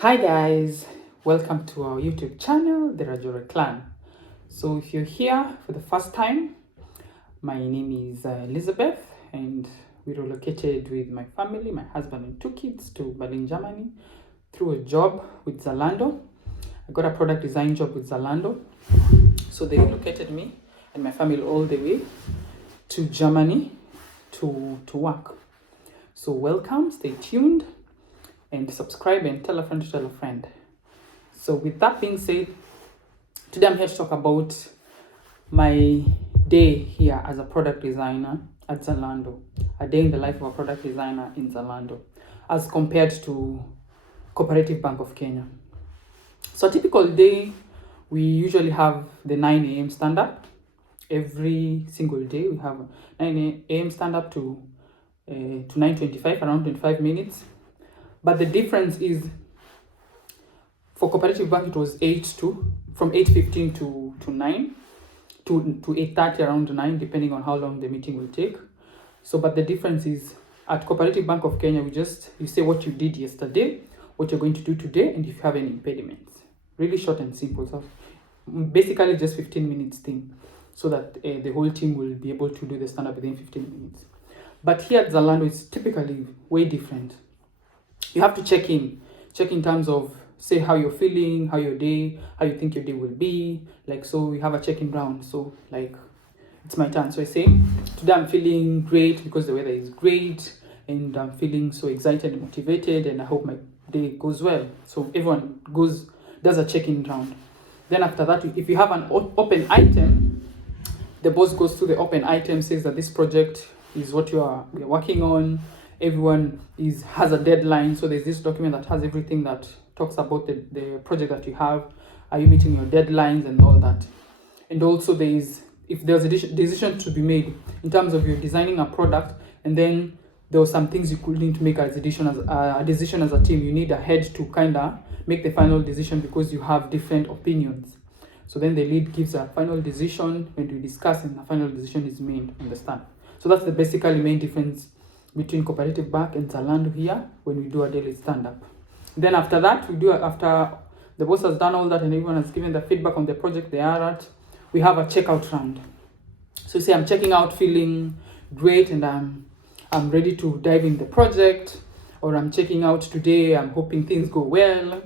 Hi guys, welcome to our YouTube channel, the Rajore Clan. So if you're here for the first time, my name is Elizabeth and we relocated with my family, my husband and two kids to Berlin, Germany through a job with Zalando. I got a product design job with Zalando. So they relocated me and my family all the way to Germany to work. So welcome, stay tuned and subscribe and tell a friend to tell a friend. So with that being said, today I'm here to talk about my day here as a product designer at Zalando. A day in the life of a product designer in Zalando as compared to Cooperative Bank of Kenya. So a typical day, we usually have the 9 a.m. stand up. Every single day we have 9 a.m. stand up to 9:25, around 25 minutes. But the difference is for Cooperative Bank, it was from 8:15 to 9 to 8:30, around 9, depending on how long the meeting will take. So, but the difference is at Cooperative Bank of Kenya, you say what you did yesterday, what you're going to do today, and if you have any impediments. Really short and simple. So basically just 15 minutes thing, so that the whole team will be able to do the stand-up within 15 minutes. But here at Zalando, it's typically way different. You have to check in terms of, say, how you're feeling, how your day, how you think your day will be. Like, so we have a check-in round. So like, it's my turn. So I say, today I'm feeling great because the weather is great and I'm feeling so excited and motivated and I hope my day goes well. So everyone does a check-in round. Then after that, if you have an open item, the boss goes through the open item, says that this project is what we're working on. Everyone has a deadline. So there's this document that has everything that talks about the project that you have. Are you meeting your deadlines and all that? And also if there's a decision to be made in terms of you designing a product, and then there were some things you could need to make a decision as a team. You need a head to kind of make the final decision because you have different opinions. So then the lead gives a final decision and we discuss, and the final decision is made. Understand? So that's the basically main difference between Cooperative Bank and Zalando here when we do a daily stand-up. Then after that, after the boss has done all that and everyone has given the feedback on the project they are at, we have a checkout round. So say I'm checking out feeling great and I'm ready to dive in the project, or I'm checking out today, I'm hoping things go well.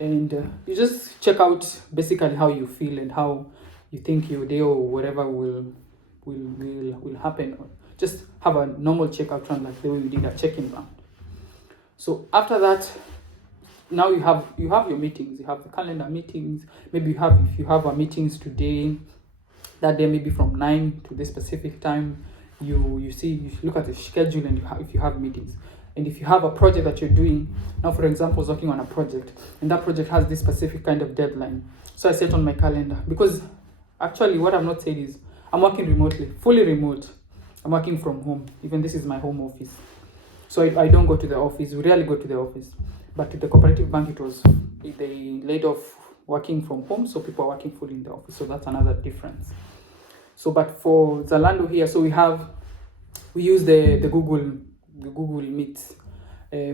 And you just check out basically how you feel and how you think your day or whatever will happen. Just have a normal checkout round like the way we did a check-in round. So after that, now you have your meetings. You have the calendar meetings. Maybe if you have a meetings today, that day maybe from 9 to this specific time, you look at the schedule and if you have meetings. And if you have a project that you're doing, now for example, I was working on a project and that project has this specific kind of deadline. So I set on my calendar, because actually what I'm not saying is I'm working remotely, fully remote. I'm working from home. Even this is my home office. So I don't go to the office. We rarely go to the office. But at the Cooperative Bank, they laid off working from home. So people are working fully in the office. So that's another difference. So, but for Zalando here, so we use the Google Meets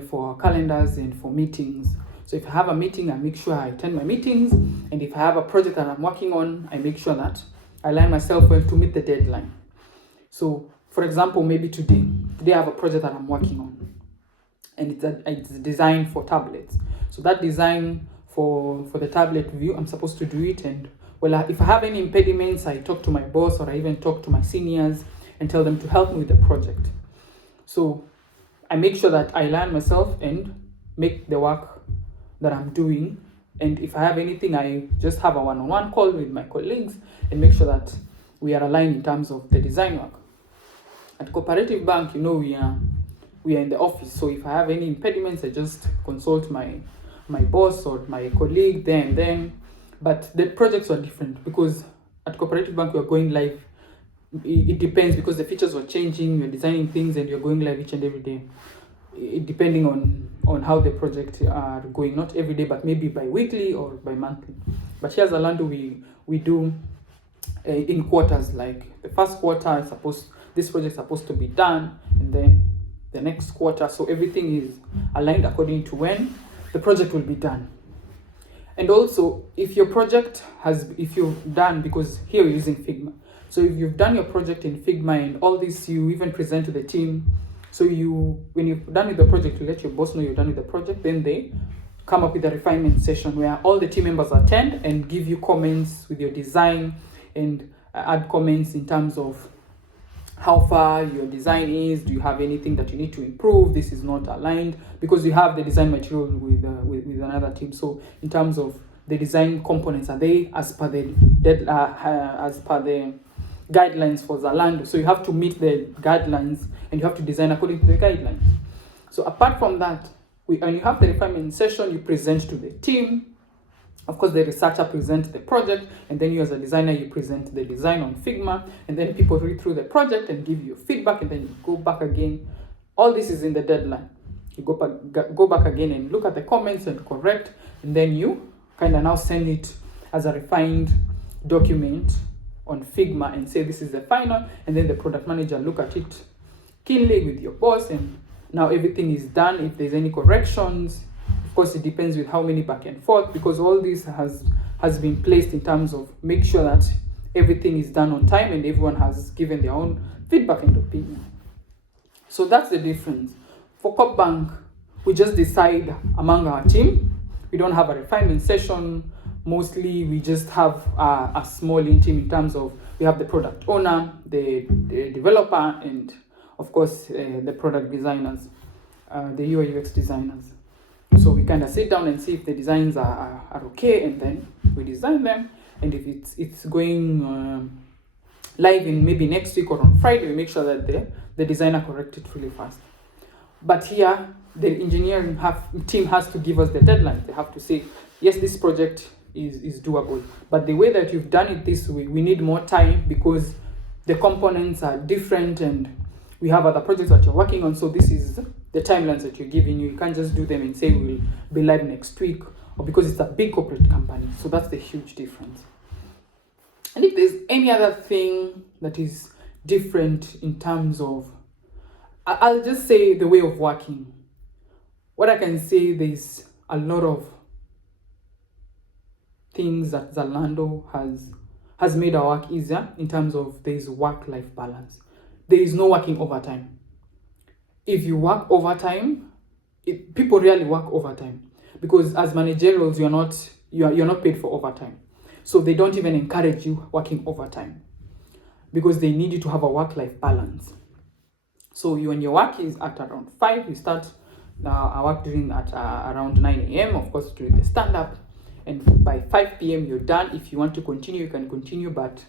for calendars and for meetings. So if I have a meeting, I make sure I attend my meetings. And if I have a project that I'm working on, I make sure that I align myself well to meet the deadline. So for example, maybe today I have a project that I'm working on and it's designed for tablets. So that design for the tablet view, I'm supposed to do it. And well, if I have any impediments, I talk to my boss or I even talk to my seniors and tell them to help me with the project. So I make sure that I align myself and make the work that I'm doing. And if I have anything, I just have a one-on-one call with my colleagues and make sure that we are aligned in terms of the design work. At Cooperative Bank, we are in the office. So if I have any impediments, I just consult my boss or my colleague then. But the projects are different because at Cooperative Bank, we are going live. It depends because the features are changing. You're designing things and you're going live each and every day. Depending on how the projects are going, not every day, but maybe bi-weekly or bi-monthly. But here at Zalando, we do in quarters. Like the first quarter this project is supposed to be done, and then the next quarter. So everything is aligned according to when the project will be done. And also, if your project if you've done, because here we're using Figma, so if you've done your project in Figma and all this, you even present to the team. So when you've done with the project, you let your boss know you're done with the project. Then they come up with a refinement session where all the team members attend and give you comments with your design, and add comments in terms of how far your design is. Do you have anything that you need to improve? This is not aligned, because you have the design material with another team. So in terms of the design components, are they as per the guidelines for Zalando? So you have to meet the guidelines and you have to design according to the guidelines. So apart from that, when you have the refinement session, you present to the team. Of course, the researcher presents the project, and then you as a designer, you present the design on Figma, and then people read through the project and give you feedback, and then you go back again. All this is in the deadline. You go back again and look at the comments and correct, and then you kind of now send it as a refined document on Figma and say this is the final, and then the product manager look at it keenly with your boss, and now everything is done. If there's any corrections, of course, it depends with how many back and forth, because all this has been placed in terms of make sure that everything is done on time and everyone has given their own feedback and opinion. So that's the difference. For Coop Bank, we just decide among our team. We don't have a refinement session. Mostly, we just have a small team in terms of we have the product owner, the developer, and of course, the product designers, the UI UX designers. So we kind of sit down and see if the designs are okay, and then we design them. And if it's going live in maybe next week or on Friday, we make sure that the designer corrects it really fast. But here, the engineering team has to give us the deadline. They have to say, yes, this project is doable. But the way that you've done it this way, we need more time because the components are different and we have other projects that you're working on. So this is the timelines that you're giving you. You can't just do them and say we'll be live next week, or because it's a big corporate company. So that's the huge difference. And if there's any other thing that is different in terms of, I'll just say the way of working. What I can say, there's a lot of things that Zalando has made our work easier in terms of there's work-life balance. There is no working overtime. If you work overtime, people rarely work overtime because as managerials, you're not paid for overtime. So they don't even encourage you working overtime because they need you to have a work-life balance. So when your work is at around 5, you start our work during at around 9 a.m. Of course, during the stand-up, and by 5 p.m. you're done. If you want to continue, you can continue, but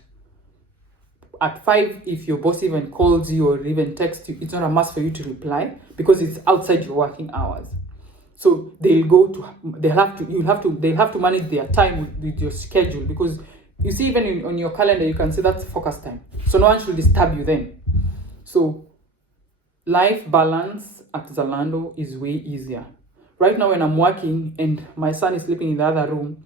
at 5, if your boss even calls you or even texts you, it's not a must for you to reply because it's outside your working hours. So they'll have to manage their time with your schedule, because you see even on your calendar you can say that's focus time. So no one should disturb you then. So life balance at Zalando is way easier. Right now when I'm working and my son is sleeping in the other room,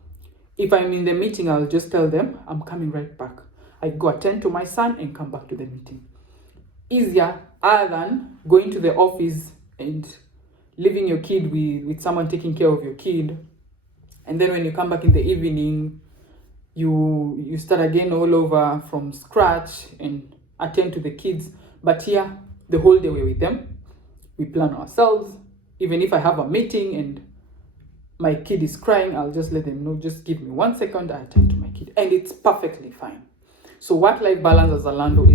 if I'm in the meeting, I'll just tell them I'm coming right back. I go attend to my son and come back to the meeting. Easier other than going to the office and leaving your kid with someone taking care of your kid. And then when you come back in the evening, you start again all over from scratch and attend to the kids. But here, the whole day we're with them. We plan ourselves. Even if I have a meeting and my kid is crying, I'll just let them know, just give me 1 second, I attend to my kid. And it's perfectly fine. So work-life balance as Zalando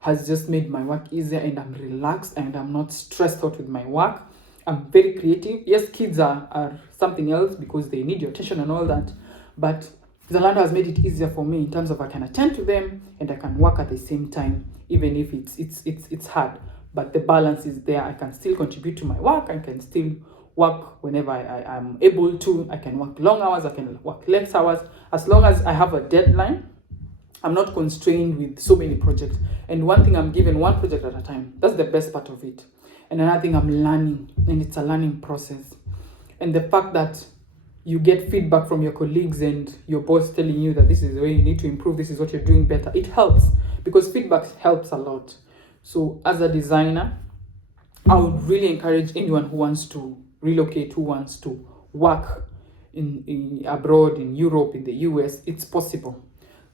has just made my work easier, and I'm relaxed and I'm not stressed out with my work. I'm very creative. Yes, kids are something else because they need your attention and all that. But Zalando has made it easier for me in terms of I can attend to them and I can work at the same time, even if it's hard. But the balance is there. I can still contribute to my work. I can still work whenever I'm able to. I can work long hours. I can work less hours. As long as I have a deadline, I'm not constrained with so many projects. And one thing, I'm given one project at a time. That's the best part of it. And another thing, I'm learning, and it's a learning process. And the fact that you get feedback from your colleagues and your boss telling you that this is the way you need to improve, this is what you're doing better, it helps because feedback helps a lot. So as a designer, I would really encourage anyone who wants to relocate, who wants to work in abroad, in Europe, in the US, it's possible.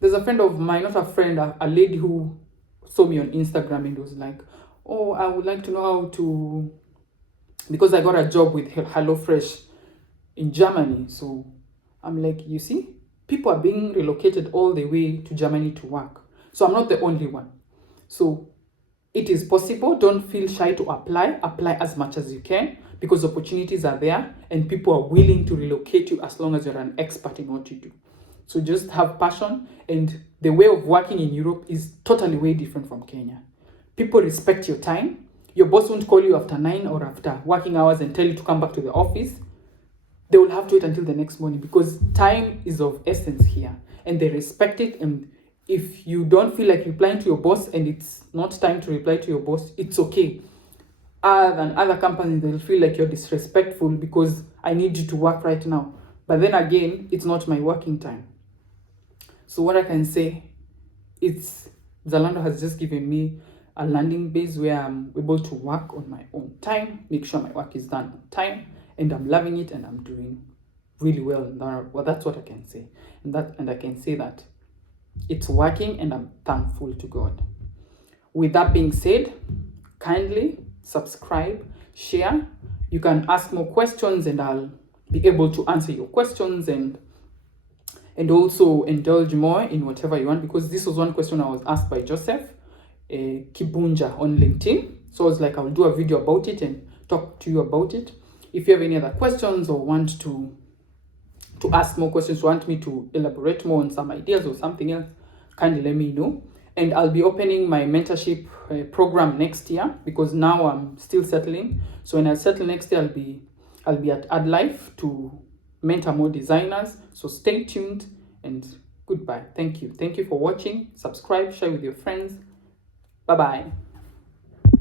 There's a friend of mine, not a friend, a lady who saw me on Instagram and was like, oh, I would like to know how to, because I got a job with HelloFresh in Germany. So I'm like, you see, people are being relocated all the way to Germany to work. So I'm not the only one. So it is possible. Don't feel shy to apply. Apply as much as you can, because opportunities are there and people are willing to relocate you as long as you're an expert in what you do. So just have passion, and the way of working in Europe is totally way different from Kenya. People respect your time. Your boss won't call you after 9 or after working hours and tell you to come back to the office. They will have to wait until the next morning, because time is of essence here and they respect it. And if you don't feel like replying to your boss and it's not time to reply to your boss, it's okay. Other than other companies, they'll feel like you're disrespectful because I need you to work right now. But then again, it's not my working time. So what I can say, it's Zalando has just given me a landing base where I'm able to work on my own time, make sure my work is done on time, and I'm loving it and I'm doing really well. Well, that's what I can say. And I can say that it's working and I'm thankful to God. With that being said, kindly subscribe, share. You can ask more questions and I'll be able to answer your questions and also indulge more in whatever you want, because this was one question I was asked by Joseph Kibunja on LinkedIn. So I was like, I'll do a video about it and talk to you about it. If you have any other questions or want to ask more questions, want me to elaborate more on some ideas or something else, kindly let me know. And I'll be opening my mentorship program next year, because now I'm still settling. So when I settle next year, I'll be at AdLife to mentor more designers. So stay tuned and goodbye. Thank you for watching. Subscribe, share with your friends. Bye bye.